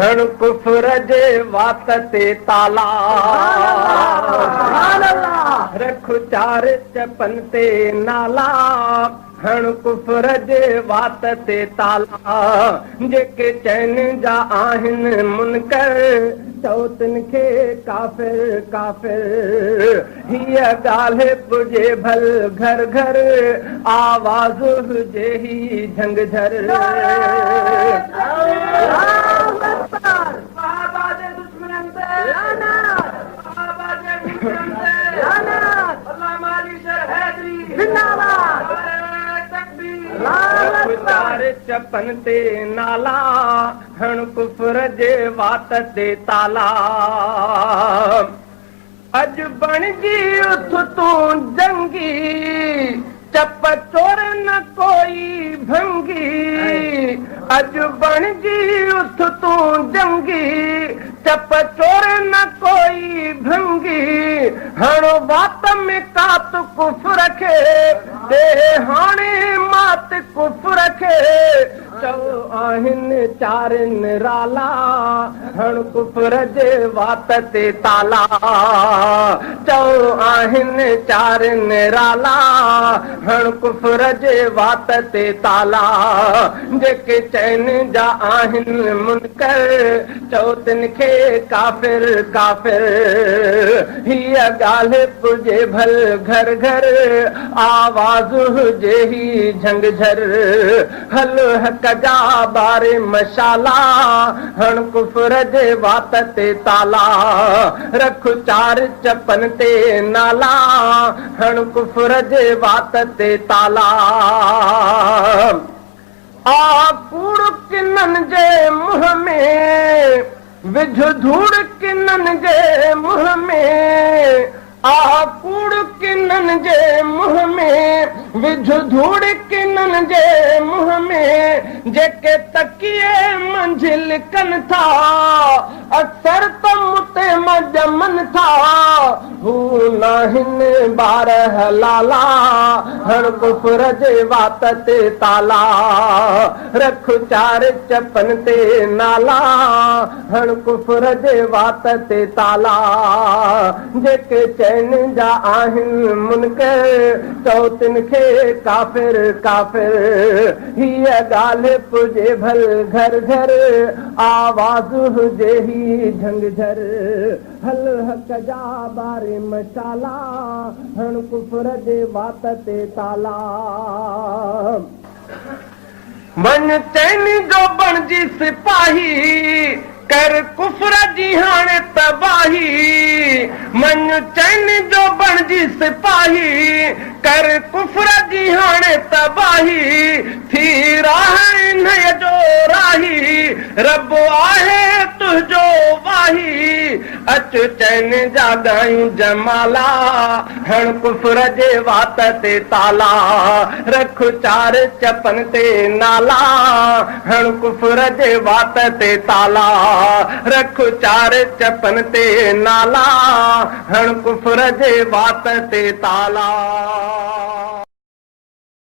हण कुफर जे वात ते ताला रख चार चपन ते नाला हण कुफर जे वात ते ताला जेके चैन जा आहिनि मुनकर चौथनि खे काफ़िर काफ़िर हीअ ॻाल्हि पुॼे भल घर घर आवाज़ हुजे ही झंगझर चार चपन ते नाला हण कुफर जे वात ते ताला अॼु बणजी उथ तूं जंगी चप चोर न कोई भंगी अॼु बणजी उथ तूं जंगी चप चोर न कोई भंगी हणो वात में कात कुफर खे दे हाणे मात कुफर खे चओ आहिनि चार निराला हण कुफर जे वात ते ताला चओ आहिनि चार निराला हण कुफर जे वात ते ताला जेके चैन जा आहिनि मुनकर चौथनि खे काफ़िर काफ़िर हीअ ॻाल्हि पुॼे भल घर घर आवाज़ हुजे ही झंगझर हल हक जा ॿारे मशाला हण कुफर जे वात ते ताला रख चार चपन ते नाला हण कुफर जे वात ते ताला आ कूड़ किननि जे मुंहं में विझ धूड़ किननि जे मुंहं में आ कूड़ किननि जे मुंहं में विझ धूड़ किननि जे मुंहं में जेके तकिए मंझिल कनि था अक्सर त मुते मजमन था हू नाहिनि ॿार हलाला हण कुफर जे वात ते ताला रख चार चपन ते नाला हण कुफर जे वात ते ताला जेके चैन जा आहिनि मुनकर चौथनि खे काफ़िर काफ़िर हीअ ॻाल्हि पुॼे भल घर घर आवाज़ हुजे ही झंगझर हल हक जा ॿारे मशाला हण कुफर जे वात ते ताला मन चैन जो बणजी सिपाही कर कुफर जी हाणे तबाही मन चैन जो बणजी सिपाही कर कुफर जी हाणे तबाही थी राह इन जो राही रब आहे तुंहिंजो वाही अच चैन जा ॻायूं जमाला हण कुफर जे वात ते ताला रख चार चपन ते नाला हण कुफर जे वात ते ताला रख चार चपन ते नाला हण कुफर जे वात ते ताला